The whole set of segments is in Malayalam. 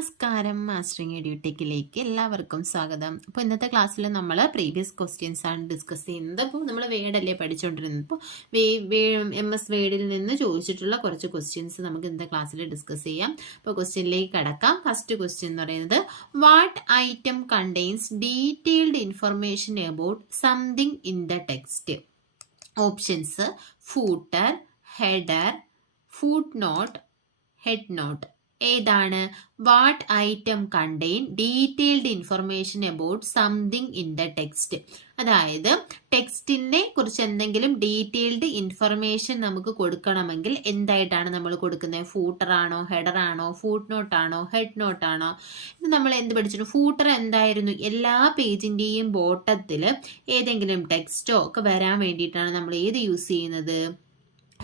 നമസ്കാരം, മാസ്റ്ററിങ് എഡ്യൂടെക്കിലേക്ക് എല്ലാവർക്കും സ്വാഗതം. അപ്പോൾ ഇന്നത്തെ ക്ലാസ്സിൽ നമ്മൾ പ്രീവിയസ് ക്വസ്റ്റ്യൻസ് ആണ് ഡിസ്കസ് ചെയ്യുന്നത്. അപ്പോൾ നമ്മൾ വേർഡല്ലേ പഠിച്ചുകൊണ്ടിരുന്നത്. അപ്പോൾ MS വേർഡിൽ നിന്ന് ചോദിച്ചിട്ടുള്ള കുറച്ച് ക്വസ്റ്റ്യൻസ് നമുക്ക് ഇന്നത്തെ ക്ലാസ്സിൽ ഡിസ്കസ് ചെയ്യാം. അപ്പോൾ ക്വസ്റ്റ്യനിലേക്ക് കടക്കാം. ഫസ്റ്റ് ക്വസ്റ്റ്യൻ എന്ന് പറയുന്നത്, what item contains detailed information about something in the text? Options: footer, header, footnote, headnote. ഏതാണ്? What item contain detailed information about something in the text. അതായത് ടെക്സ്റ്റിനെ കുറിച്ച് എന്തെങ്കിലും ഡീറ്റെയിൽഡ് ഇൻഫർമേഷൻ നമുക്ക് കൊടുക്കണമെങ്കിൽ എന്തായിട്ടാണ് നമ്മൾ കൊടുക്കുന്നത്? ഫൂട്ടർ ആണോ, ഹെഡർ ആണോ, ഫുട് നോട്ട് ആണോ, ഹെഡ് നോട്ട് ആണോ? ഇത് നമ്മൾ എന്ത് പഠിച്ചു? ഫൂട്ടർ എന്തായിരുന്നു? എല്ലാ പേജിന്റെയും ബോട്ടത്തിൽ ഏതെങ്കിലും ടെക്സ്റ്റോ ഒക്കെ വരാൻ വേണ്ടിയിട്ടാണ് നമ്മൾ ഏത് യൂസ് ചെയ്യുന്നത്?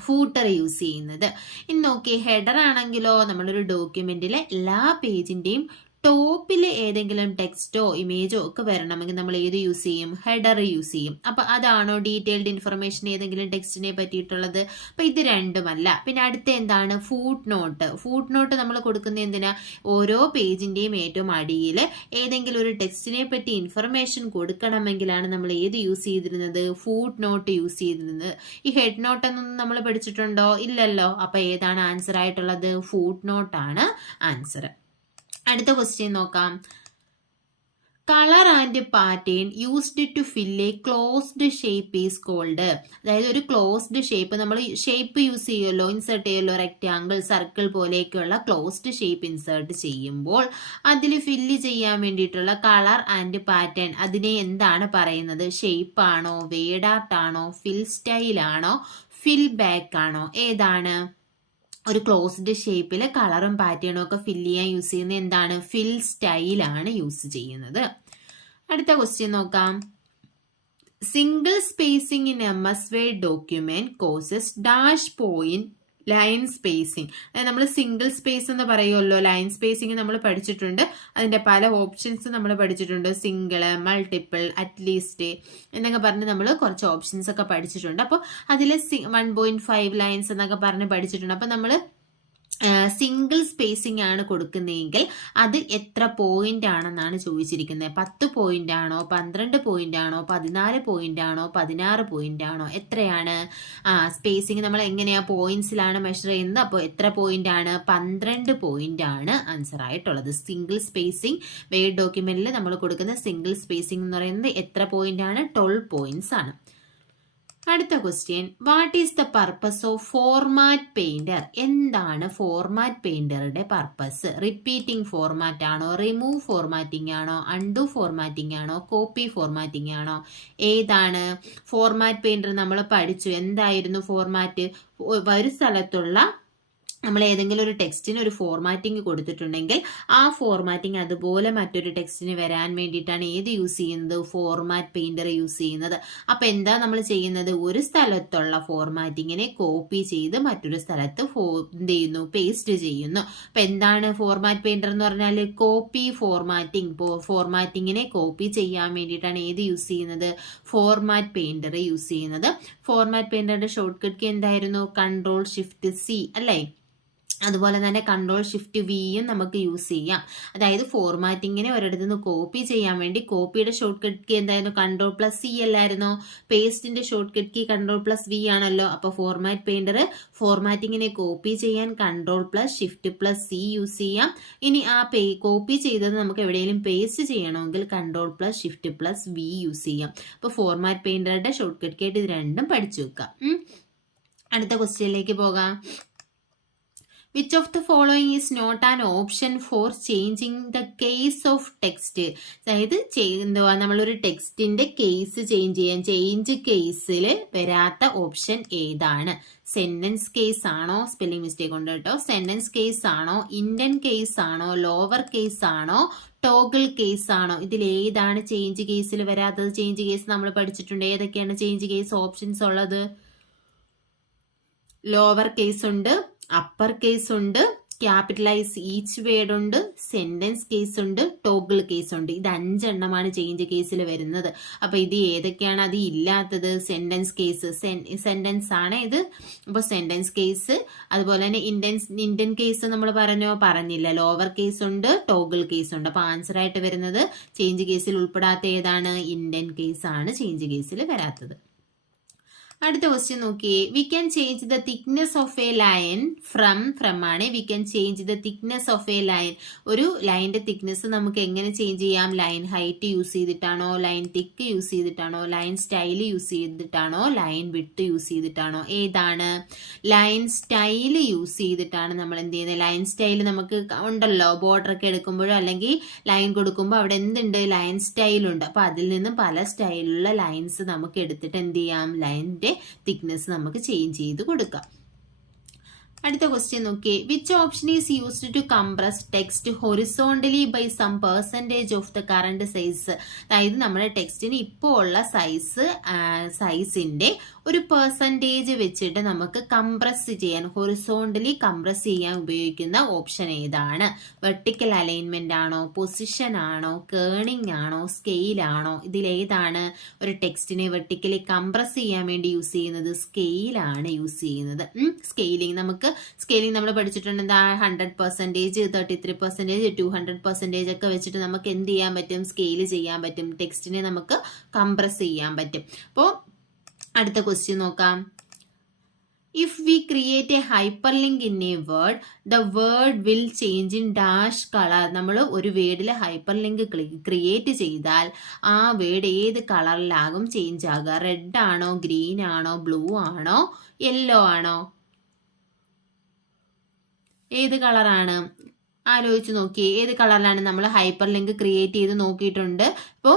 ഫൂട്ടർ യൂസ് ചെയ്യുന്നത്. ഇനി നോക്കി, ഹെഡർ ആണെങ്കിലോ നമ്മളൊരു ഡോക്യുമെന്റിലെ എല്ലാ പേജിന്റെയും ടോപ്പിൽ ഏതെങ്കിലും ടെക്സ്റ്റോ ഇമേജോ ഒക്കെ വരണമെങ്കിൽ നമ്മൾ ഏത് യൂസ് ചെയ്യും? ഹെഡർ യൂസ് ചെയ്യും. അപ്പൊ അതാണോ ഡീറ്റെയിൽഡ് ഇൻഫർമേഷൻ ഏതെങ്കിലും ടെക്സ്റ്റിനെ പറ്റിയിട്ടുള്ളത്? അപ്പൊ ഇത് രണ്ടുമല്ല. പിന്നെ അടുത്ത എന്താണ്? ഫുട് നോട്ട്. ഫുട് നോട്ട് നമ്മൾ കൊടുക്കുന്ന എന്തിനാ? ഓരോ പേജിന്റെയും ഏറ്റവും അടിയിൽ ഏതെങ്കിലും ഒരു ടെക്സ്റ്റിനെ പറ്റി ഇൻഫർമേഷൻ കൊടുക്കണമെങ്കിലാണ് നമ്മൾ ഏത് യൂസ് ചെയ്തിരുന്നത്? ഫുട് നോട്ട് യൂസ് ചെയ്തിരുന്നത്. ഈ ഹെഡ് നോട്ട് എന്നൊന്നും നമ്മൾ പഠിച്ചിട്ടുണ്ടോ? ഇല്ലല്ലോ. അപ്പൊ ഏതാണ് ആൻസർ ആയിട്ടുള്ളത്? ഫുട് നോട്ട് ആണ് ആൻസർ. അടുത്ത ക്വസ്റ്റ്യൻ നോക്കാം. Colour and pattern used to fill a closed shape is called. അതായത് ഒരു ക്ലോസ്ഡ് ഷേപ്പ്, നമ്മൾ ഷേപ്പ് യൂസ് ചെയ്യുമല്ലോ, ഇൻസേർട്ട് ചെയ്യുമല്ലോ, റെക്റ്റാങ്കിൾ, സർക്കിൾ പോലെയൊക്കെയുള്ള ക്ലോസ്ഡ് ഷേപ്പ് ഇൻസേർട്ട് ചെയ്യുമ്പോൾ അതിൽ ഫില്ല് ചെയ്യാൻ വേണ്ടിയിട്ടുള്ള കളർ ആൻഡ് പാറ്റേൺ, അതിനെ എന്താണ് പറയുന്നത്? ഷേപ്പ് ആണോ, വേഡ് ആർട്ട് ആണോ, ഫിൽ സ്റ്റൈൽ ആണോ, ഫിൽ ബാക്ക് ആണോ? ഏതാണ്? ഒരു ക്ലോസ്ഡ് ഷേപ്പിൽ കളറും പാറ്റേണും ഒക്കെ ഫില്ല് ചെയ്യാൻ യൂസ് ചെയ്യുന്ന എന്താണ്? ഫിൽ സ്റ്റൈൽ ആണ് യൂസ് ചെയ്യുന്നത്. അടുത്ത ക്വസ്റ്റ്യൻ നോക്കാം. Single spacing in MS word document causes dash point line spacing. അതായത് നമ്മൾ സിംഗിൾ സ്പേസ് എന്ന് പറയുമല്ലോ, ലൈൻ സ്പേസിംഗ് നമ്മൾ പഠിച്ചിട്ടുണ്ട്. അതിന്റെ പല ഓപ്ഷൻസ് നമ്മൾ പഠിച്ചിട്ടുണ്ട്. സിംഗിള്, മൾട്ടിപ്പിൾ, അറ്റ്ലീസ്റ്റ് എന്നൊക്കെ പറഞ്ഞ് നമ്മൾ കുറച്ച് ഓപ്ഷൻസ് ഒക്കെ പഠിച്ചിട്ടുണ്ട്. അപ്പോൾ അതിൽ 1.5 ലൈൻസ് എന്നൊക്കെ പറഞ്ഞ് പഠിച്ചിട്ടുണ്ട്. അപ്പോൾ നമ്മൾ സിംഗിൾ സ്പേസിംഗ് ആണ് കൊടുക്കുന്നതെങ്കിൽ അത് എത്ര പോയിന്റ് ആണെന്നാണ് ചോദിച്ചിരിക്കുന്നത്. 10 പോയിന്റ് ആണോ, 12 പോയിന്റ് ആണോ, 14 പോയിന്റ് ആണോ, 16 പോയിന്റ് ആണോ? എത്രയാണ്? സ്പേസിംഗ് നമ്മൾ എങ്ങനെയാ? പോയിന്റ്സിലാണ് മെഷർ ചെയ്യുന്നത്. അപ്പോൾ എത്ര പോയിന്റ് ആണ്? 12 പോയിന്റ് ആണ് ആൻസർ ആയിട്ടുള്ളത്. സിംഗിൾ സ്പേസിംഗ് വേർഡ് ഡോക്യുമെന്റിൽ നമ്മൾ കൊടുക്കുന്ന സിംഗിൾ സ്പേസിംഗ് എന്ന് പറയുന്നത് എത്ര പോയിന്റ് ആണ്? 12 പോയിന്റ്സ് ആണ്. അടുത്ത question, what is the purpose of format painter? എന്താണ് ഫോർമാറ്റ് പെയിന്ററുടെ പർപ്പസ്? റിപ്പീറ്റിംഗ് ഫോർമാറ്റ് ആണോ, റിമൂവ് ഫോർമാറ്റിംഗ് ആണോ, അൺഡു ഫോർമാറ്റിംഗ് ആണോ, കോപ്പി ഫോർമാറ്റിംഗ് ആണോ? ഏതാണ്? ഫോർമാറ്റ് പെയിന്റർ നമ്മൾ പഠിച്ചു. എന്തായിരുന്നു ഫോർമാറ്റ്? ഒരു സ്ഥലത്തുള്ള നമ്മൾ ഏതെങ്കിലും ഒരു ടെക്സ്റ്റിന് ഒരു ഫോർമാറ്റിംഗ് കൊടുത്തിട്ടുണ്ടെങ്കിൽ ആ ഫോർമാറ്റിംഗ് അതുപോലെ മറ്റൊരു ടെക്സ്റ്റിന് വരാൻ വേണ്ടിയിട്ടാണ് ഏത് യൂസ് ചെയ്യുന്നത്? ഫോർമാറ്റ് പെയിന്റർ യൂസ് ചെയ്യുന്നത്. അപ്പൊ എന്താ നമ്മൾ ചെയ്യുന്നത്? ഒരു സ്ഥലത്തുള്ള ഫോർമാറ്റിങ്ങിനെ കോപ്പി ചെയ്ത് മറ്റൊരു സ്ഥലത്ത് എന്ത് ചെയ്യുന്നു? പേസ്റ്റ് ചെയ്യുന്നു. അപ്പൊ എന്താണ് ഫോർമാറ്റ് പെയിന്റർ എന്ന് പറഞ്ഞാൽ? Copy formatting. ഫോർമാറ്റിങ്ങിനെ കോപ്പി ചെയ്യാൻ വേണ്ടിയിട്ടാണ് ഏത് യൂസ് ചെയ്യുന്നത്? ഫോർമാറ്റ് പെയിന്റർ യൂസ് ചെയ്യുന്നത്. ഫോർമാറ്റ് പെയിന്ററുടെ ഷോർട്ട് കട്ട് കീ എന്തായിരുന്നു? Ctrl+Shift+C അല്ലേ? അതുപോലെ തന്നെ Ctrl+Shift+Vയും നമുക്ക് യൂസ് ചെയ്യാം. അതായത് ഫോർമാറ്റിങ്ങിനെ ഒരിടത്തു നിന്ന് കോപ്പി ചെയ്യാൻ വേണ്ടി കോപ്പിയുടെ ഷോർട്ട് കട്ട് കീ എന്തായിരുന്നു? Ctrl+C അല്ലായിരുന്നോ? പേസ്റ്റിന്റെ ഷോർട്ട് കട്ട് കീ Ctrl+V ആണല്ലോ. അപ്പൊ ഫോർമാറ്റ് പെയിന്റർ ഫോർമാറ്റിങ്ങിനെ കോപ്പി ചെയ്യാൻ Ctrl+Shift+C യൂസ് ചെയ്യാം. ഇനി ആ കോപ്പി ചെയ്തത് നമുക്ക് എവിടെയെങ്കിലും പേസ്റ്റ് ചെയ്യണമെങ്കിൽ Ctrl+Shift+V യൂസ് ചെയ്യാം. അപ്പൊ ഫോർമാറ്റ് പെയിന്ററുടെ ഷോർട്ട് കട്ട് കീ ആയിട്ട് ഇത് രണ്ടും പഠിച്ചു വെക്കാം. അടുത്ത ക്വസ്റ്റ്യനിലേക്ക് പോകാം. Which of the following is not an option for changing the case of text? അതായത് എന്തുവാ, നമ്മളൊരു ടെക്സ്റ്റിന്റെ കേസ് ചേഞ്ച് ചെയ്യാൻ ചേഞ്ച് കേസിൽ വരാത്ത ഓപ്ഷൻ ഏതാണ്? സെന്റൻസ് കേസ് ആണോ? സ്പെല്ലിംഗ് മിസ്റ്റേക്ക് ഉണ്ട് കേട്ടോ. സെന്റൻസ് കേസ് ആണോ, ഇൻഡന്റ് കേസ് ആണോ, ലോവർ കേസ് ആണോ, ടോഗിൾ കേസ് ആണോ? ഇതിൽ ഏതാണ് ചേഞ്ച് കേസിൽ വരാത്തത്? ചേഞ്ച് കേസ് നമ്മൾ പഠിച്ചിട്ടുണ്ട്. ഏതൊക്കെയാണ് ചേഞ്ച് കേസ് ഓപ്ഷൻസ് ഉള്ളത്? ലോവർ കേസ് ഉണ്ട്, അപ്പർ കേസ് ഉണ്ട്, ക്യാപിറ്റലൈസ് ഈച്ച് വേർഡ് ഉണ്ട്, സെന്റൻസ് കേസ് ഉണ്ട്, ടോഗിൾ കേസ് ഉണ്ട്. ഇത് 5 എണ്ണമാണ് ചേഞ്ച് കേസിൽ വരുന്നത്. അപ്പൊ ഇത് ഏതൊക്കെയാണ് അത് ഇല്ലാത്തത്? സെന്റൻസ് കേസ്, സെന്റൻസ് ആണ് ഇത്. അപ്പോൾ സെന്റൻസ് കേസ്, അതുപോലെ തന്നെ ഇന്ത്യൻ കേസ് നമ്മൾ പറഞ്ഞില്ല. ലോവർ കേസ് ഉണ്ട്, ടോഗിൾ കേസ് ഉണ്ട്. അപ്പൊ ആൻസർ ആയിട്ട് വരുന്നത് ചേഞ്ച് കേസിൽ ഉൾപ്പെടാത്ത ഏതാണ്? ഇന്ത്യൻ കേസ് ആണ് ചേഞ്ച് കേസിൽ വരാത്തത്. അടുത്ത ക്വസ്റ്റ്യൻ നോക്കിയേ. We can change the thickness of a line from ആണ്. We can change the thickness of a line. ഒരു ലൈനിന്റെ തിക്നെസ് നമുക്ക് എങ്ങനെ ചേഞ്ച് ചെയ്യാം? ലൈൻ ഹൈറ്റ് യൂസ് ചെയ്തിട്ടാണോ, ലൈൻ തിക്ക് യൂസ് ചെയ്തിട്ടാണോ, ലൈൻ സ്റ്റൈൽ യൂസ് ചെയ്തിട്ടാണോ, ലൈൻ വിഡ്ത്ത് യൂസ് ചെയ്തിട്ടാണോ? ഏതാണ്? ലൈൻ സ്റ്റൈൽ യൂസ് ചെയ്തിട്ടാണ് നമ്മൾ എന്ത് ചെയ്യുന്നത്? ലൈൻ സ്റ്റൈൽ നമുക്ക് ഉണ്ടല്ലോ, ബോർഡർ ഒക്കെ എടുക്കുമ്പോഴോ അല്ലെങ്കിൽ ലൈൻ കൊടുക്കുമ്പോൾ അവിടെ എന്തുണ്ട്? ലൈൻ സ്റ്റൈൽ ഉണ്ട്. അപ്പൊ അതിൽ നിന്നും പല സ്റ്റൈലിലുള്ള ലൈൻസ് നമുക്ക് എടുത്തിട്ട് എന്ത് ചെയ്യാം? ലൈനിന്റെ തിക്നെസ് നമുക്ക് ചേഞ്ച് ചെയ്ത് കൊടുക്കാം. അടുത്ത ക്വസ്റ്റ്യൻ നോക്കിയേ. Which option is used to compress text horizontally by some percentage of the current size? അതായത് നമ്മുടെ ടെക്സ്റ്റിന് ഇപ്പോൾ ഉള്ള സൈസിന്റെ ഒരു പെർസെൻറ്റേജ് വെച്ചിട്ട് നമുക്ക് കംപ്രസ് ചെയ്യാൻ, ഹൊറിസോണ്ടലി കംപ്രസ് ചെയ്യാൻ ഉപയോഗിക്കുന്ന ഓപ്ഷൻ ഏതാണ്? വെർട്ടിക്കൽ അലൈൻമെന്റ് ആണോ, പൊസിഷൻ ആണോ, കേണിംഗ് ആണോ, സ്കെയിൽ ആണോ? ഇതിലേതാണ് ഒരു ടെക്സ്റ്റിനെ വെർട്ടിക്കലി കംപ്രസ് ചെയ്യാൻ വേണ്ടി യൂസ് ചെയ്യുന്നത്? സ്കെയിലാണ് യൂസ് ചെയ്യുന്നത്. സ്കെയിലിംഗ് നമ്മൾ പഠിച്ചിട്ടുണ്ട്. എന്താ? 100%, 33%, 200% ഒക്കെ വെച്ചിട്ട് നമുക്ക് എന്ത് ചെയ്യാൻ പറ്റും? സ്കെയിൽ ചെയ്യാൻ പറ്റും. ടെക്സ്റ്റിനെ നമുക്ക് കംപ്രസ് ചെയ്യാൻ പറ്റും. അപ്പോൾ അടുത്ത ക്വസ്റ്റ്യൻ നോക്കാം. If we create A hyper link in A word, the word will change in dash colour. നമ്മൾ ഒരു വേർഡിൽ ഹൈപ്പർ ലിങ്ക് ക്രിയേറ്റ് ചെയ്താൽ ആ വേർഡ് ഏത് കളറിലാകും ചേഞ്ച് ആകുക? റെഡ് ആണോ, ഗ്രീൻ ആണോ, ബ്ലൂ ആണോ, യെല്ലോ ആണോ? ഏത് കളറാണ്? ആലോചിച്ച് നോക്കിയേ. ഏത് കളറിലാണ്? നമ്മൾ ഹൈപ്പർ ലിങ്ക് ക്രിയേറ്റ് ചെയ്ത് നോക്കിയിട്ടുണ്ട്. അപ്പോൾ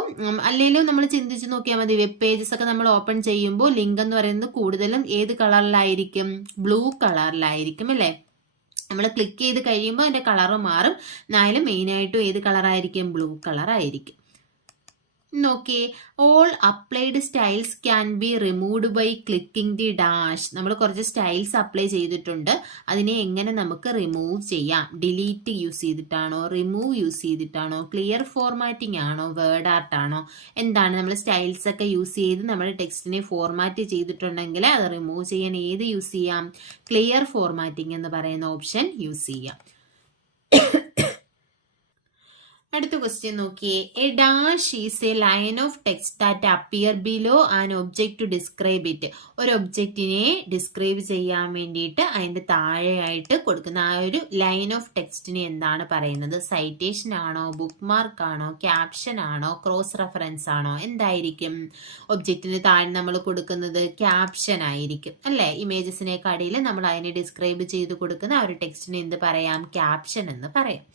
അല്ലെങ്കിലും നമ്മൾ ചിന്തിച്ച് നോക്കിയാൽ മതി. വെബ് പേജസ് ഒക്കെ നമ്മൾ ഓപ്പൺ ചെയ്യുമ്പോൾ ലിങ്ക് എന്ന് പറയുന്നത് കൂടുതലും ഏത് കളറിലായിരിക്കും? ബ്ലൂ കളറിലായിരിക്കും അല്ലേ? നമ്മൾ ക്ലിക്ക് ചെയ്ത് കഴിയുമ്പോൾ അതിന്റെ കളർ മാറും. എന്നാലും മെയിനായിട്ടും ഏത് കളറായിരിക്കും? ബ്ലൂ കളർ ആയിരിക്കും. നോക്കിയേ. All applied styles can be removed by clicking the dash. നമ്മൾ കുറച്ച് സ്റ്റൈൽസ് അപ്ലൈ ചെയ്തിട്ടുണ്ട്. അതിനെ എങ്ങനെ നമുക്ക് റിമൂവ് ചെയ്യാം? ഡിലീറ്റ് യൂസ് ചെയ്തിട്ടാണോ, റിമൂവ് യൂസ് ചെയ്തിട്ടാണോ, ക്ലിയർ ഫോർമാറ്റിംഗ് ആണോ, വേർഡ് ആർട്ട് ആണോ? എന്താണ്? നമ്മൾ സ്റ്റൈൽസ് ഒക്കെ യൂസ് ചെയ്ത് നമ്മുടെ ടെക്സ്റ്റിനെ ഫോർമാറ്റ് ചെയ്തിട്ടുണ്ടെങ്കിൽ അത് റിമൂവ് ചെയ്യാൻ ഏത് യൂസ് ചെയ്യാം? ക്ലിയർ ഫോർമാറ്റിംഗ് എന്ന് പറയുന്ന ഓപ്ഷൻ യൂസ് ചെയ്യാം. അടുത്ത ക്വസ്റ്റ്യൻ നോക്കിയേ. A dash is a line of text that appear below an object to describe it. ഒരു ഒബ്ജക്റ്റിനെ ഡിസ്ക്രൈബ് ചെയ്യാൻ വേണ്ടിയിട്ട് അതിന്റെ താഴെയായിട്ട് കൊടുക്കുന്ന ആ ഒരു ലൈൻ ഓഫ് ടെക്സ്റ്റിനെ എന്താണ് പറയുന്നത്? സൈറ്റേഷൻ ആണോ, ബുക്ക് മാർക്ക് ആണോ, ക്യാപ്ഷൻ ആണോ, ക്രോസ് റെഫറൻസ് ആണോ? എന്തായിരിക്കും? ഒബ്ജക്റ്റിന് താഴെ നമ്മൾ കൊടുക്കുന്നത് ക്യാപ്ഷൻ ആയിരിക്കും അല്ലേ? ഇമേജസിനെക്കാടിയിൽ നമ്മൾ അതിനെ ഡിസ്ക്രൈബ് ചെയ്ത് കൊടുക്കുന്ന ആ ഒരു ടെക്സ്റ്റിനെ എന്ത് പറയാം? ക്യാപ്ഷൻ എന്ന് പറയാം.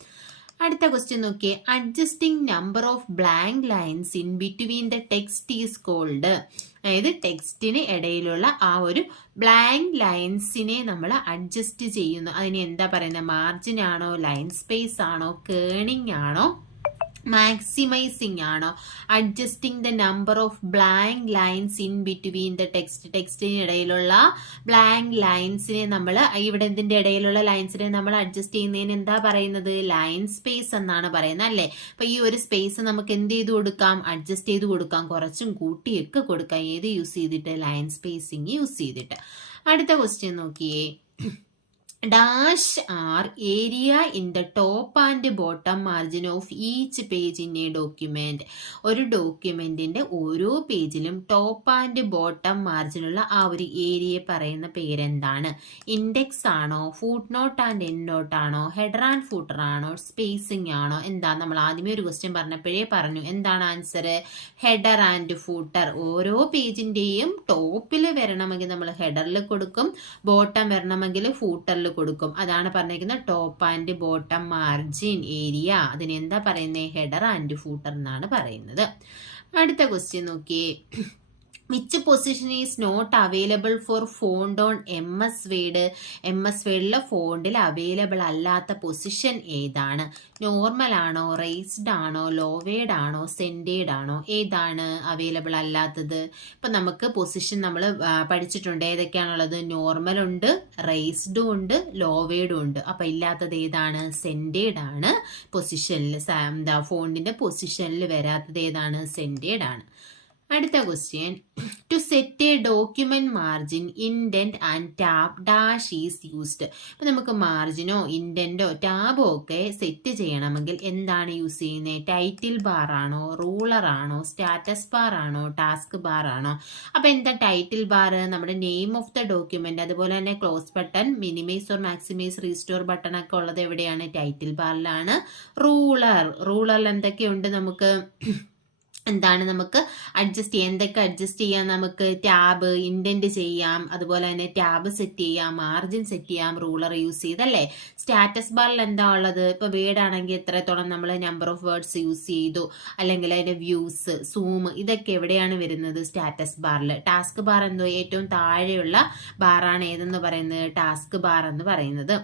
അടുത്ത ക്വസ്റ്റ്യൻ നോക്കിയേ. Adjusting number of blank lines in between the text is called. അതായത് ടെക്സ്റ്റിന് ഇടയിലുള്ള ആ ഒരു ബ്ലാങ്ക് ലൈൻസിനെ നമ്മൾ അഡ്ജസ്റ്റ് ചെയ്യുന്നു. അതിന് എന്താ പറയുന്നത്? മാർജിൻ ആണോ, ലൈൻ സ്പേസ് ആണോ, കേണിംഗ് ആണോ, മാക്സിമൈസിങ് ആണോ? Adjusting the number of blank lines in between the ടെക്സ്റ്റിന് ഇടയിലുള്ള ബ്ലാങ്ക് ലൈൻസിനെ നമ്മൾ ഇവിടെ ഇതിന്റെ ഇടയിലുള്ള ലൈൻസിനെ നമ്മൾ അഡ്ജസ്റ്റ് ചെയ്യുന്നതിന് എന്താ പറയുന്നത്? ലൈൻ സ്പേസ് എന്നാണ് പറയുന്നത് അല്ലേ? അപ്പൊ ഈ ഒരു സ്പേസ് നമുക്ക് എന്ത് ചെയ്ത് കൊടുക്കാം? അഡ്ജസ്റ്റ് ചെയ്ത് കൊടുക്കാം. കുറച്ചും കൂട്ടിയൊക്കെ കൊടുക്കാം. ഏത് യൂസ് ചെയ്തിട്ട്? ലൈൻ സ്പേസിങ് യൂസ് ചെയ്തിട്ട്. അടുത്ത ക്വസ്റ്റ്യൻ നോക്കിയേ. Dash are area in the top and bottom margin of each page in a document. ഒരു ഡോക്യുമെന്റിന്റെ ഓരോ പേജിലും ടോപ്പ് ആൻഡ് ബോട്ടം മാർജിനുള്ള ആ ഒരു ഏരിയയെ പറയുന്ന പേരെന്താണ്? ഇൻഡെക്സ് ആണോ, footnote and endnote ആണോ, ഹെഡർ ആൻഡ് ഫൂട്ടർ ആണോ, സ്പേസിംഗ് ആണോ? എന്താ? നമ്മൾ ആദ്യമേ ഒരു ക്വസ്റ്റ്യൻ പറഞ്ഞപ്പോഴേ പറഞ്ഞു. എന്താണ് ആൻസർ? Header and footer. ഓരോ പേജിന്റെയും ടോപ്പിൽ വരണമെങ്കിൽ നമ്മൾ ഹെഡറിൽ കൊടുക്കും, ബോട്ടം വരണമെങ്കിൽ ഫൂട്ടറിൽ കൊടുക്കും. അതാണ് പറഞ്ഞിരിക്കുന്നത് top and bottom margin area. അതിന് എന്താ പറയുന്നത്? ഹെഡർ ആൻഡ് ഫൂട്ടർ എന്നാണ് പറയുന്നത്. അടുത്ത ക്വസ്റ്റ്യൻ നോക്കിയേ. Which position is not available for font on MS Word? MS Wordലെ ഫോണ്ടിൽ അവൈലബിൾ അല്ലാത്ത പൊസിഷൻ ഏതാണ്? നോർമൽ ആണോ, റേസ്ഡ് ആണോ, ലോവേഡ് ആണോ, സെൻറ്റേഡ് ആണോ? ഏതാണ് അവൈലബിൾ അല്ലാത്തത്? ഇപ്പം നമുക്ക് പൊസിഷൻ നമ്മൾ പഠിച്ചിട്ടുണ്ട്. ഏതൊക്കെയാണുള്ളത്? നോർമൽ ഉണ്ട്, റേസ്ഡും ഉണ്ട്, ലോവേഡും ഉണ്ട്. അപ്പം ഇല്ലാത്തത് ഏതാണ്? സെൻറ്റേഡ് ആണ്. പൊസിഷനിൽ ഫോണ്ടിന്റെ പൊസിഷനിൽ വരാത്തത് ഏതാണ്? സെൻറ്റേഡ് ആണ്. അടുത്ത question, to set a document margin, indent and tab dash is used. അപ്പം നമുക്ക് മാർജിനോ ഇൻഡന്റോ ടാബോ ഒക്കെ സെറ്റ് ചെയ്യണമെങ്കിൽ എന്താണ് യൂസ് ചെയ്യുന്നത്? ടൈറ്റിൽ ബാർ ആണോ, റൂളർ ആണോ, സ്റ്റാറ്റസ് ബാർ ആണോ, ടാസ്ക് ബാർ ആണോ? അപ്പം എന്താ ടൈറ്റിൽ ബാർ? നമ്മുടെ നെയിം ഓഫ് ദ ഡോക്യുമെന്റ്. അതുപോലെ തന്നെ close button, minimise or maximise, restore button ഒക്കെ ഉള്ളത് എവിടെയാണ്? ടൈറ്റിൽ ബാറിലാണ്. റൂളറിൽ എന്തൊക്കെയുണ്ട്? നമുക്ക് എന്താണ് നമുക്ക് അഡ്ജസ്റ്റ് ചെയ്യാം. എന്തൊക്കെ അഡ്ജസ്റ്റ് ചെയ്യാം? നമുക്ക് ടാബ് ഇൻഡന്റ് ചെയ്യാം, അതുപോലെ തന്നെ ടാബ് സെറ്റ് ചെയ്യാം, മാർജിൻ സെറ്റ് ചെയ്യാം, റൂളർ യൂസ് ചെയ്തല്ലേ. സ്റ്റാറ്റസ് ബാറിൽ എന്താ ഉള്ളത്? ഇപ്പൊ വേർഡ് ആണെങ്കിൽ എത്രത്തോളം നമ്മൾ നമ്പർ ഓഫ് വേർഡ്സ് യൂസ് ചെയ്തു, അല്ലെങ്കിൽ അതിന്റെ വ്യൂസ്, സൂം, ഇതൊക്കെ എവിടെയാണ് വരുന്നത്? സ്റ്റാറ്റസ് ബാറിൽ. ടാസ്ക് ബാർ എന്തോ ഏറ്റവും താഴെയുള്ള ബാറാണ് ഏതെന്ന് പറയുന്നത്? ടാസ്ക് ബാർ എന്ന് പറയുന്നത്.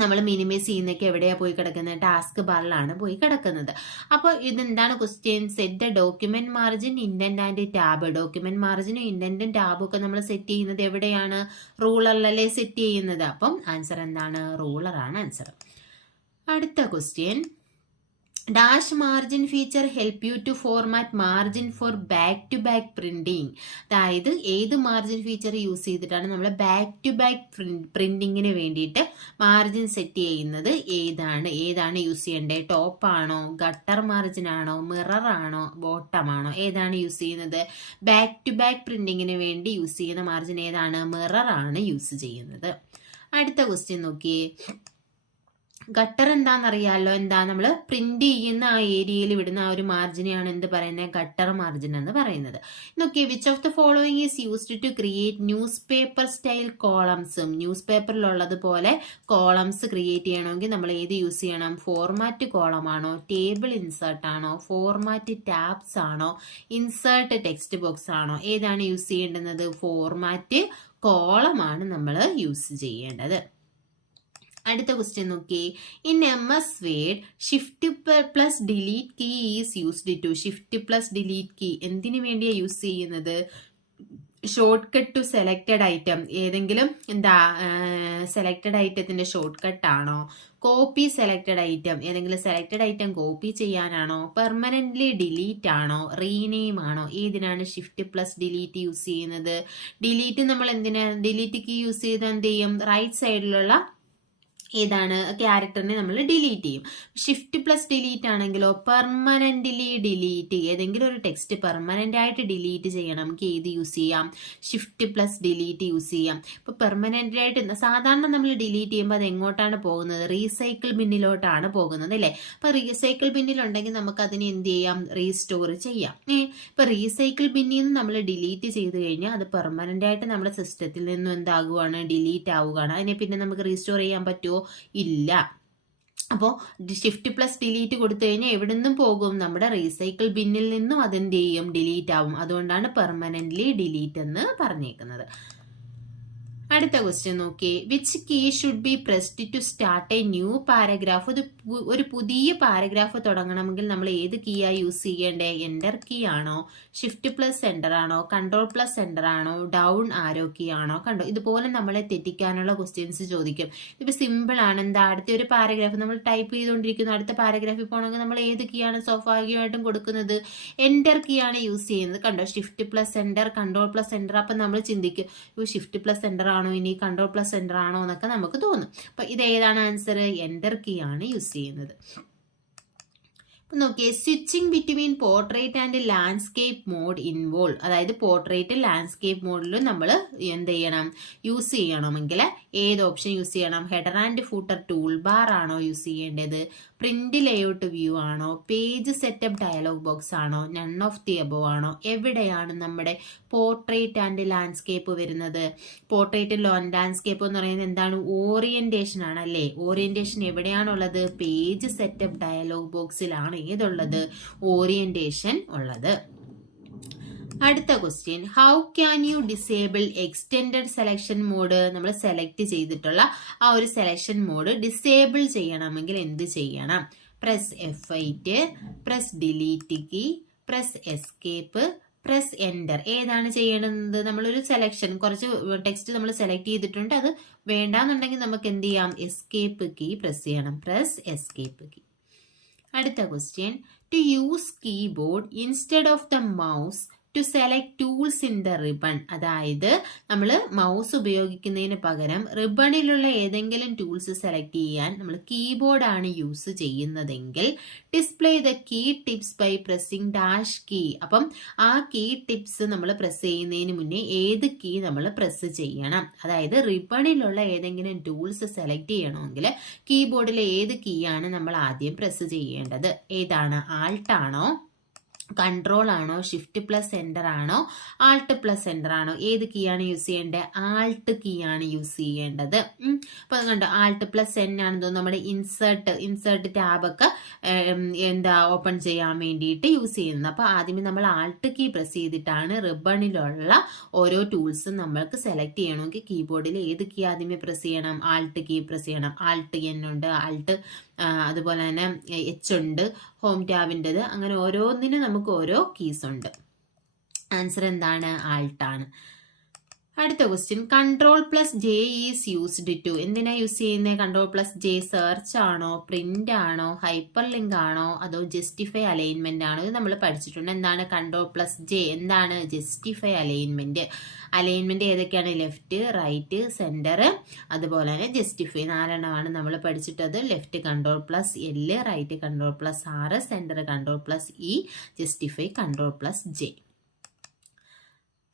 നമ്മൾ മിനിമൈസ് ചെയ്യുന്നൊക്കെ എവിടെയാണ് പോയി കിടക്കുന്നത്? ടാസ്ക് ബാറിലാണ് പോയി കിടക്കുന്നത്. അപ്പോൾ ഇതെന്താണ് question? Set the document margin, indent and tab. Document മാർജിനും ഇൻഡന്റും ടാബും ഒക്കെ നമ്മൾ സെറ്റ് ചെയ്യുന്നത് എവിടെയാണ്? റൂളറിലല്ലേ സെറ്റ് ചെയ്യുന്നത്. അപ്പം ആൻസർ എന്താണ്? റൂളറാണ് ആൻസർ. അടുത്ത question, dash margin feature help you to format margin for back to back printing. അതായത് ഏത് മാർജിൻ ഫീച്ചർ യൂസ് ചെയ്തിട്ടാണ് നമ്മൾ ബാക്ക് ടു ബാക്ക് പ്രിന്റിങ്ങിന് വേണ്ടിയിട്ട് മാർജിൻ സെറ്റ് ചെയ്യുന്നത്? ഏതാണ് യൂസ് ചെയ്യേണ്ടത്? ടോപ്പ് ആണോ, ഗട്ടർ മാർജിൻ ആണോ, മിറർ ആണോ, ബോട്ടം ആണോ? ഏതാണ് യൂസ് ചെയ്യുന്നത്? ബാക്ക് ടു ബാക്ക് പ്രിന്റിങ്ങിന് വേണ്ടി യൂസ് ചെയ്യുന്ന മാർജിൻ ഏതാണ്? മിറർ ആണ് യൂസ് ചെയ്യുന്നത്. അടുത്ത ക്വസ്റ്റ്യൻ നോക്കിയേ. ഗട്ടർ എന്താണെന്നറിയാലോ? എന്താ? നമ്മൾ പ്രിന്റ് ചെയ്യുന്ന ആ ഏരിയയിൽ വിടുന്ന ആ ഒരു മാർജിനെയാണ് എന്ത് പറയുന്നത്? ഗട്ടർ മാർജിൻ എന്ന് പറയുന്നത്. നോക്കിയേ, which of the following is used to create newspaper style കോളംസും. ന്യൂസ് പേപ്പറിലുള്ളതുപോലെ കോളംസ് ക്രിയേറ്റ് ചെയ്യണമെങ്കിൽ നമ്മൾ ഏത് യൂസ് ചെയ്യണം? ഫോർമാറ്റ് കോളം ആണോ, ടേബിൾ ഇൻസേർട്ട് ആണോ, ഫോർമാറ്റ് ടാബ്സ് ആണോ, ഇൻസേർട്ട് ടെക്സ്റ്റ് ബോക്സ് ആണോ? ഏതാണ് യൂസ് ചെയ്യേണ്ടുന്നത്? ഫോർമാറ്റ് കോളമാണ് നമ്മൾ യൂസ് ചെയ്യേണ്ടത്. അടുത്ത ക്വസ്റ്റ്യൻ നോക്കി. In MS Word shift plus delete key is used to. Shift plus delete key എന്തിനു വേണ്ടിയാണ് യൂസ് ചെയ്യുന്നത്? Shortcut to selected item. ഏതെങ്കിലും സെലക്റ്റഡ് ഐറ്റത്തിന്റെ ഷോർട്ട് കട്ട് ആണോ? Copy selected item. ഏതെങ്കിലും സെലക്റ്റഡ് ഐറ്റം കോപ്പി ചെയ്യാനാണോ? പെർമനന്റ്ലി ഡിലീറ്റ് ആണോ? റീനെയിം ആണോ? ഏതിനാണ് ഷിഫ്റ്റ് പ്ലസ് ഡിലീറ്റ് യൂസ് ചെയ്യുന്നത്? ഡിലീറ്റ് നമ്മൾ ഡിലീറ്റ് കീ യൂസ് ചെയ്ത് എന്ത് ചെയ്യും? റൈറ്റ് സൈഡിലുള്ള ഏതാണ് ക്യാരക്ടറിനെ നമ്മൾ ഡിലീറ്റ് ചെയ്യും. ഷിഫ്റ്റ് പ്ലസ് ഡിലീറ്റ് ആണെങ്കിലോ പെർമനന്റ്ലി ഡിലീറ്റ്. ഏതെങ്കിലും ഒരു ടെക്സ്റ്റ് പെർമനന്റ് ആയിട്ട് ഡിലീറ്റ് ചെയ്യണം, നമുക്ക് ഏത് യൂസ് ചെയ്യാം? ഷിഫ്റ്റ് പ്ലസ് ഡിലീറ്റ് യൂസ് ചെയ്യാം. ഇപ്പൊ പെർമനന്റ് ആയിട്ട് സാധാരണ നമ്മൾ ഡിലീറ്റ് ചെയ്യുമ്പോൾ അത് എങ്ങോട്ടാണ് പോകുന്നത്? റീസൈക്കിൾ ബിന്നിലോട്ടാണ് പോകുന്നത് അല്ലേ. അപ്പൊ റീസൈക്കിൾ ബിന്നിൽ ഉണ്ടെങ്കിൽ നമുക്ക് അതിനെ എന്ത് ചെയ്യാം? റീസ്റ്റോർ ചെയ്യാം. ഇപ്പൊ റീസൈക്കിൾ ബിന്നിൽ നിന്ന് നമ്മൾ ഡിലീറ്റ് ചെയ്ത് കഴിഞ്ഞാൽ അത് പെർമനന്റ് ആയിട്ട് നമ്മുടെ സിസ്റ്റത്തിൽ നിന്നും എന്താകുവാണ്? ഡിലീറ്റ് ആവുകയാണ്. അതിനെ പിന്നെ നമുക്ക് റീസ്റ്റോർ ചെയ്യാൻ പറ്റുമോ? ഇല്ല. അപ്പോൾ ഷിഫ്റ്റ് പ്ലസ് ഡിലീറ്റ് കൊടുത്തു കഴിഞ്ഞാൽ എവിടെ നിന്നും പോകും? നമ്മുടെ റീസൈക്കിൾ ബിന്നിൽ നിന്നും അതെന്ത് ചെയ്യും? ഡിലീറ്റ് ആവും. അതുകൊണ്ടാണ് പെർമനന്റ്ലി ഡിലീറ്റ് എന്ന് പറഞ്ഞേക്കുന്നത്. അടുത്ത ക്വസ്റ്റ്യൻ നോക്കി. Which key should be pressed to start a new paragraph. ഒരു പുതിയ പാരഗ്രാഫ് തുടങ്ങണമെങ്കിൽ നമ്മൾ ഏത് കീയാ യൂസ് ചെയ്യേണ്ടേ? എൻ്റർ കീ ആണോ, ഷിഫ്റ്റ് പ്ലസ് എൻ്റർ ആണോ, കൺട്രോൾ പ്ലസ് എൻ്റർ ആണോ, ഡൗൺ ആരോ കീ ആണോ? കണ്ടോ, ഇതുപോലെ നമ്മളെ തെറ്റിക്കാനുള്ള ക്വസ്റ്റ്യൻസ് ചോദിക്കും. ഇതിപ്പോൾ സിമ്പിൾ ആണ്. എന്താ? അടുത്ത ഒരു പാരഗ്രാഫ് നമ്മൾ ടൈപ്പ് ചെയ്തുകൊണ്ടിരിക്കുന്നു, അടുത്ത പാരഗ്രാഫിൽ പോകണമെങ്കിൽ നമ്മൾ ഏത് കീ ആണ് സ്വാഭാവികമായിട്ടും കൊടുക്കുന്നത്? എൻ്റർ കീ ആണ് യൂസ് ചെയ്യുന്നത്. കണ്ടോ, shift plus enter, control plus enter. അപ്പം നമ്മൾ ചിന്തിക്കും, ഷിഫ്റ്റ് പ്ലസ് എൻ്റർ ആണോ ഇനി കൺട്രോൾ പ്ലസ് എൻ്റർ ആണോ എന്നൊക്കെ നമുക്ക് തോന്നും. അപ്പൊ ഇത് ഏതാണ് ആൻസർ? എൻ്റർ കീ ആണ് യൂസ് ചെയ്യുന്നത്. നോക്കിയേ, switching between portrait and landscape mode involve. അതായത് പോർട്രേറ്റ് ലാൻഡ്സ്കേപ്പ് മോഡിലും നമ്മൾ എന്ത് ചെയ്യണം? യൂസ് ചെയ്യണമെങ്കിൽ ഏത് ഓപ്ഷൻ യൂസ് ചെയ്യണം? Header and footer tool bar ആണോ യൂസ് ചെയ്യേണ്ടത്? പ്രിന്റ് ലേഔട്ട് വ്യൂ ആണോ? പേജ് സെറ്റപ്പ് ഡയലോഗ് ബോക്സ് ആണോ? നൺ ഓഫ് ദി അബവ് ആണോ? എവിടെയാണ് നമ്മുടെ പോർട്രേറ്റ് ആൻഡ് ലാൻഡ്സ്കേപ്പ് വരുന്നത്? പോർട്രേറ്റ് ലാൻഡ്സ്കേപ്പ് എന്ന് പറയുന്നത് എന്താണ്? ഓറിയന്റേഷൻ ആണ് അല്ലേ. ഓറിയന്റേഷൻ എവിടെയാണുള്ളത്? പേജ് സെറ്റപ്പ് ഡയലോഗ് ബോക്സിലാണ് ഏതുള്ളത്? ഓറിയന്റേഷൻ ഉള്ളത്. അടുത്ത question, how can you disable extended selection mode? നമ്മൾ സെലക്ട് ചെയ്തിട്ടുള്ള ആ ഒരു സെലക്ഷൻ മോഡ് ഡിസേബിൾ ചെയ്യണമെങ്കിൽ എന്ത് ചെയ്യണം? Press F8, press delete key, press escape, press enter. ഏതാണ് ചെയ്യേണ്ടത്? നമ്മളൊരു സെലക്ഷൻ, കുറച്ച് ടെക്സ്റ്റ് നമ്മൾ സെലക്ട് ചെയ്തിട്ടുണ്ട്, അത് വേണ്ടാന്നുണ്ടെങ്കിൽ നമുക്ക് എന്ത് ചെയ്യാം? എസ്കേപ്പ് കീ പ്രസ് ചെയ്യണം. Press escape key. അടുത്ത question, to use keyboard instead of the mouse to select tools in the ribbon. അതായത് നമ്മൾ മൗസ് ഉപയോഗിക്കുന്നതിന് പകരം റിബണിലുള്ള ഏതെങ്കിലും ടൂൾസ് സെലക്ട് ചെയ്യാൻ നമ്മൾ കീബോർഡാണ് യൂസ് ചെയ്യുന്നതെങ്കിൽ display the key tips by pressing dash key. അപ്പം ആ കീ ടിപ്സ് നമ്മൾ പ്രസ് ചെയ്യുന്നതിന് മുന്നേ ഏത് കീ നമ്മൾ പ്രസ് ചെയ്യണം? അതായത് റിബണിലുള്ള ഏതെങ്കിലും ടൂൾസ് സെലക്ട് ചെയ്യണമെങ്കിൽ കീബോർഡിലെ ഏത് കീ ആണ് നമ്മൾ ആദ്യം പ്രസ് ചെയ്യേണ്ടത്? ഏതാണ്? ആൾട്ട് ആണോ, കൺട്രോൾ ആണോ, ഷിഫ്റ്റ് പ്ലസ് എൻ്റർ ആണോ, ആൾട്ട് പ്ലസ് എൻ്റർ ആണോ? ഏത് കീ ആണ് യൂസ് ചെയ്യേണ്ടത്? ആൾട്ട് കീ ആണ് യൂസ് ചെയ്യേണ്ടത്. അപ്പൊ കണ്ടോ, ആൾട്ട് പ്ലസ് എൻ ആണെന്ന് നമ്മുടെ ഇൻസേർട്ട് ടാബൊക്കെ ഓപ്പൺ ചെയ്യാൻ വേണ്ടിയിട്ട് യൂസ് ചെയ്യുന്നത്. അപ്പൊ ആദ്യമേ നമ്മൾ ആൾട്ട് കീ പ്രസ് ചെയ്തിട്ടാണ് റിബണിലുള്ള ഓരോ ടൂൾസും നമ്മൾക്ക് സെലക്ട് ചെയ്യണമെങ്കിൽ കീബോർഡിൽ ഏത് കീ ആദ്യമേ പ്രസ് ചെയ്യണം? ആൾട്ട് കീ പ്രസ് ചെയ്യണം. ആൾട്ട് എൻ ഉണ്ട്, ആൾട്ട് അതുപോലെ തന്നെ എച്ച് ഉണ്ട്, ഹോം ടാബിൻ്റെത്, അങ്ങനെ ഓരോന്നിനും നമുക്ക് ഓരോ കീസ് ഉണ്ട്. ആൻസർ എന്താണ്? ആൾട്ടാണ്. അടുത്ത question, control plus J is used to. എന്തിനാ യൂസ് ചെയ്യുന്നത്? കൺട്രോൾ പ്ലസ് ജെ സെർച്ച് ആണോ, പ്രിന്റ് ആണോ, ഹൈപ്പർ ലിങ്ക് ആണോ, അതോ ജസ്റ്റിഫൈ അലൈൻമെന്റ് ആണോ? ഇത് നമ്മൾ പഠിച്ചിട്ടുണ്ട്. എന്താണ് കൺട്രോൾ പ്ലസ് ജെ? എന്താണ് ജസ്റ്റിഫൈ അലൈൻമെന്റ്? അലൈൻമെന്റ് ഏതൊക്കെയാണ്? ലെഫ്റ്റ്, റൈറ്റ്, സെന്റർ, അതുപോലെ തന്നെ ജസ്റ്റിഫൈ. 4 നമ്മൾ പഠിച്ചിട്ടത്. Left control plus L, right control plus R, centre control plus E, justify control plus J.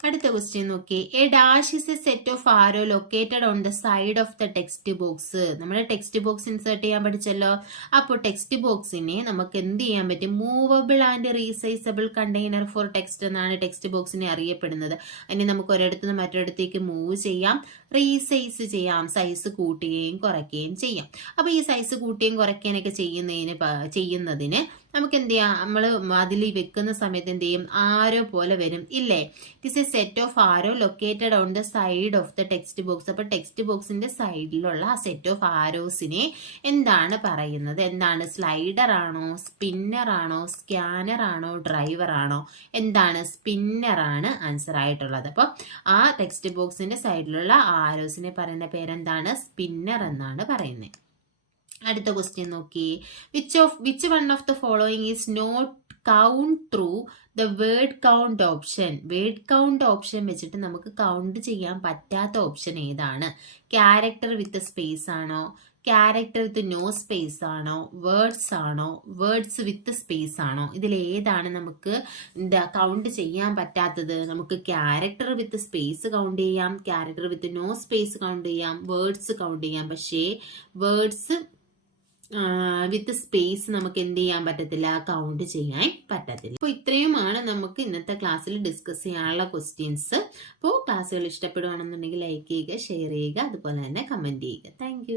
അടുത്ത ക്വസ്റ്റ്യൻ നോക്കി, a dash is a set of arrow located on the side of the text box. നമ്മൾ ടെക്സ്റ്റ് ബോക്സ് ഇൻസേർട്ട് ചെയ്യാൻ പഠിച്ചല്ലോ. അപ്പോൾ ടെക്സ്റ്റ് ബോക്സിനെ നമുക്ക് എന്ത് ചെയ്യാൻ പറ്റും? Movable and resizable container for text എന്നാണ് ടെക്സ്റ്റ് ബോക്സിനെ അറിയപ്പെടുന്നത്. അതിനെ നമുക്ക് ഒരിടത്തു നിന്ന് മറ്റൊരിടത്തേക്ക് മൂവ് ചെയ്യാം, റീസൈസ് ചെയ്യാം, സൈസ് കൂട്ടുകയും കുറയ്ക്കുകയും ചെയ്യാം. അപ്പോൾ ഈ സൈസ് കൂട്ടുകയും കുറയ്ക്കുകയൊക്കെ ചെയ്യുന്നതിന് നമുക്ക് എന്ത് ചെയ്യാം? നമ്മൾ അതിൽ വെക്കുന്ന സമയത്ത് എന്ത് ചെയ്യും? ആരോ പോലെ വരും, ഇല്ലേ? It is a set of arrow located on the side of the text box. അപ്പൊ ടെക്സ്റ്റ് ബോക്സിന്റെ സൈഡിലുള്ള ആ സെറ്റ് ഓഫ് ആരോസിനെ എന്താണ് പറയുന്നത്? എന്താണ്? സ്ലൈഡർ ആണോ, സ്പിന്നർ ആണോ, സ്കാനർ ആണോ, ഡ്രൈവർ ആണോ? എന്താണ്? സ്പിന്നർ ആണ് ആൻസർ ആയിട്ടുള്ളത്. അപ്പൊ ആ ടെക്സ്റ്റ് ബോക്സിന്റെ സൈഡിലുള്ള ആരോസിനെ പറയുന്ന പേരെന്താണ്? സ്പിന്നർ എന്നാണ് പറയുന്നത്. അടുത്ത ക്വസ്റ്റ്യൻ നോക്കി, which one of the following is not count through the word count option. Word count option വെച്ചിട്ട് നമുക്ക് കൗണ്ട് ചെയ്യാൻ പറ്റാത്ത ഓപ്ഷൻ ഏതാണ്? ക്യാരക്ടർ വിത്ത് സ്പേസ് ആണോ, ക്യാരക്ടർ വിത്ത് നോ സ്പേസ് ആണോ, വേർഡ്സ് ആണോ, വേർഡ്സ് വിത്ത് സ്പേസ് ആണോ? ഇതിൽ ഏതാണ് നമുക്ക് കൗണ്ട് ചെയ്യാൻ പറ്റാത്തത്? നമുക്ക് ക്യാരക്ടർ വിത്ത് സ്പേസ് കൗണ്ട് ചെയ്യാം, character with no space count ചെയ്യാം, വേർഡ്സ് കൗണ്ട് ചെയ്യാം. പക്ഷേ വേർഡ്സ് വിത്ത് സ്പേസ് നമുക്ക് എന്ത് ചെയ്യാൻ പറ്റത്തില്ല? കൗണ്ട് ചെയ്യാൻ പറ്റത്തില്ല. അപ്പോൾ ഇത്രയുമാണ് നമുക്ക് ഇന്നത്തെ ക്ലാസ്സിൽ ഡിസ്കസ് ചെയ്യാനുള്ള ക്വസ്റ്റ്യൻസ്. അപ്പോൾ ക്ലാസ്സുകൾ ഇഷ്ടപ്പെടുകയാണെന്നുണ്ടെങ്കിൽ ലൈക്ക് ചെയ്യുക, ഷെയർ ചെയ്യുക, അതുപോലെ തന്നെ കമന്റ് ചെയ്യുക. താങ്ക്